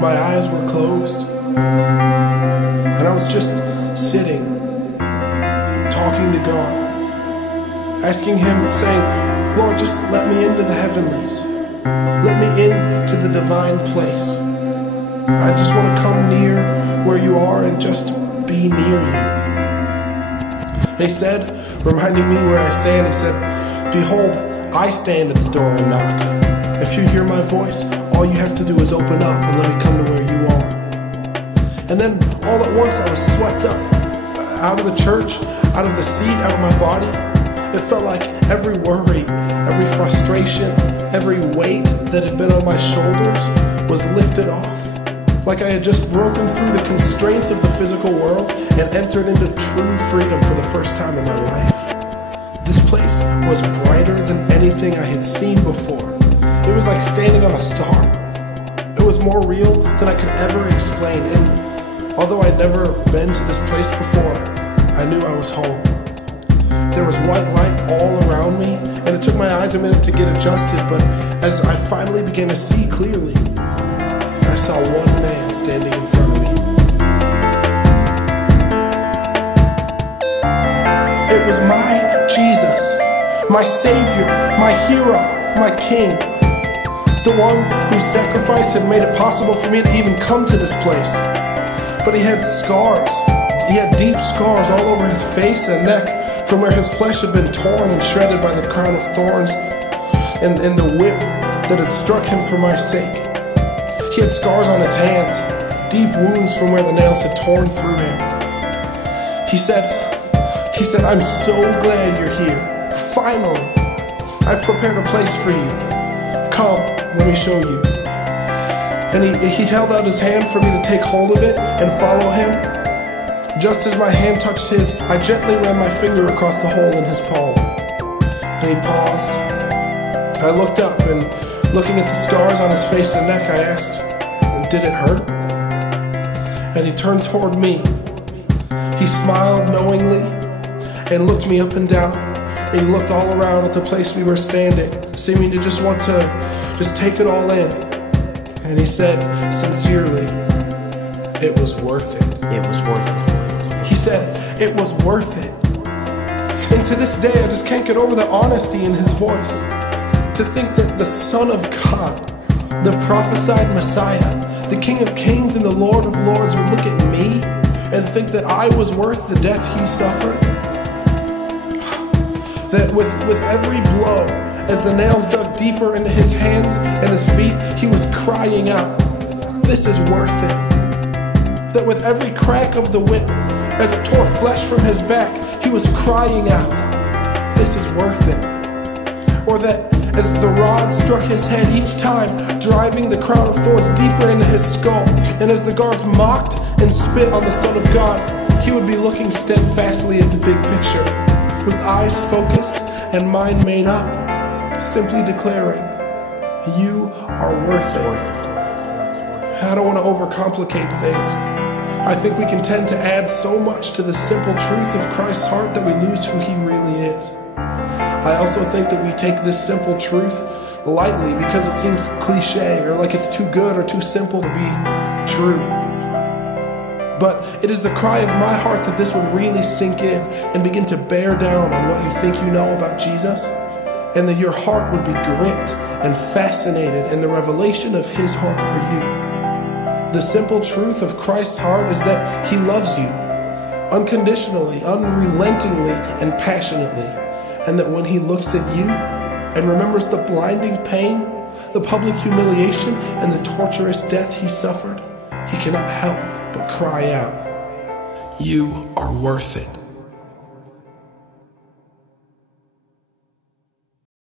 My eyes were closed, and I was just sitting, talking to God, asking Him, saying, Lord, just let me into the heavenlies. Let me into the divine place. I just want to come near where you are and just be near you. And He said, reminding me where I stand, He said, behold, I stand at the door and knock. If you hear my voice, all you have to do is open up and let me come to where you are. And then all at once I was swept up, out of the church, out of the seat, out of my body. It felt like every worry, every frustration, every weight that had been on my shoulders was lifted off. Like I had just broken through the constraints of the physical world and entered into true freedom for the first time in my life. This place was brighter than anything I had seen before. It was like standing on a star. It was more real than I could ever explain. And although I'd never been to this place before, I knew I was home. There was white light all around me, and it took my eyes a minute to get adjusted, but as I finally began to see clearly, I saw one man standing in front of me. It was my Jesus, my Savior, my hero, my King. The one whose sacrifice had made it possible for me to even come to this place. But he had scars. He had deep scars all over his face and neck from where his flesh had been torn and shredded by the crown of thorns and the whip that had struck him for my sake. He had scars on his hands, deep wounds from where the nails had torn through him. He said, I'm so glad you're here. Finally, I've prepared a place for you. Come, let me show you. And he held out his hand for me to take hold of it and follow him. Just as my hand touched his, I gently ran my finger across the hole in his palm. And he paused. I looked up, and looking at the scars on his face and neck, I asked, did it hurt? And he turned toward me. He smiled knowingly and looked me up and down. And he looked all around at the place we were standing, seeming to just want to take it all in. And he said, sincerely, it was worth it. It was worth it. He said, it was worth it. And to this day, I just can't get over the honesty in his voice. To think that the Son of God, the prophesied Messiah, the King of Kings and the Lord of Lords would look at me and think that I was worth the death he suffered. That with every blow, as the nails dug deeper into his hands and his feet, he was crying out, this is worth it. That with every crack of the whip, as it tore flesh from his back, he was crying out, this is worth it. Or that as the rod struck his head each time, driving the crown of thorns deeper into his skull, and as the guards mocked and spit on the Son of God, he would be looking steadfastly at the big picture, with eyes focused and mind made up, simply declaring, you are worth it. I don't want to overcomplicate things. I think we can tend to add so much to the simple truth of Christ's heart that we lose who he really is. I also think that we take this simple truth lightly because it seems cliche or like it's too good or too simple to be true. But it is the cry of my heart that this would really sink in and begin to bear down on what you think you know about Jesus, and that your heart would be gripped and fascinated in the revelation of his heart for you. The simple truth of Christ's heart is that he loves you unconditionally, unrelentingly, and passionately. And that when he looks at you and remembers the blinding pain, the public humiliation, and the torturous death he suffered, he cannot help but cry out, you are worth it.